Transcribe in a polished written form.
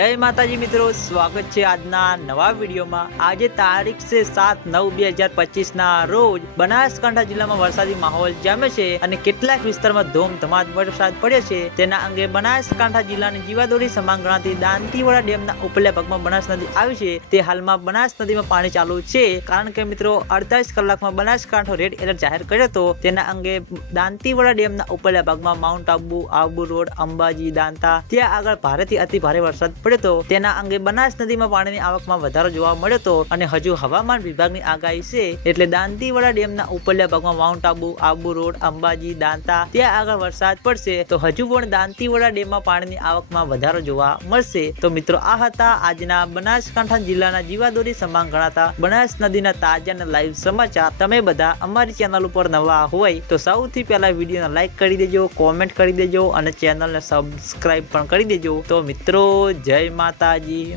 જય માતાજી મિત્રો, સ્વાગત છે આજના નવા વિડીયોમાં। આજે તારીખ છે 7/9/2025 ના રોજ બનાસકાંઠા જિલ્લામાં વરસાદી માહોલ જામ્યો છે અને કેટલાક વિસ્તારમાં ધોમધમાટ વરસાદ પડ્યો છે। તેના અંગે બનાસકાંઠા જિલ્લાની જીવાદોરી સમાન ગણાતી દાંતીવાડા ડેમના ઉપલા ભાગમાં બનાસ નદી આવી છે। તે હાલમાં બનાસ નદીમાં પાણી ચાલુ છે, કારણ કે મિત્રો 48 કલાકમાં બનાસકાંઠો રેડ એલર્ટ જાહેર કર્યો હતો। તેના અંગે દાંતીવાડા ડેમના ઉપલા ભાગમાં માઉન્ટ આબુ રોડ, અંબાજી, દાંતા ત્યાં આગળ ભારેથી અતિ ભારે વરસાદ પડ્યો તો તેના અંગે બનાસ નદીમાં પાણીની આવકમાં વધારો જોવા મળ્યો તો અને હજુ હવામાન વિભાગની આગાહી છે, એટલે દાંતીવાડા ડેમના ઉપરલા ભાગમાં માઉન્ટ આબુ રોડ, અંબાજી, દાંતા ત્યાં આગળ વરસાદ પડશે તો હજુ પણ દાંતીવાડા ડેમમાં પાણીની આવકમાં વધારો જોવા મળશે। તો મિત્રો, આ હતા આજના બનાસકાંઠા જિલ્લાના જીવાદોરી સમાન ગણાતા બનાસ નદીના તાજા અને લાઈવ સમાચાર। તમે બધા અમારી ચેનલ ઉપર નવા હોય તો સૌથી પહેલા વિડીયોને લાઈક કરી દેજો, કોમેન્ટ કરી દેજો અને ચેનલને સબસ્ક્રાઇબ પણ કરી દેજો। તો મિત્રો, જય માતાજી।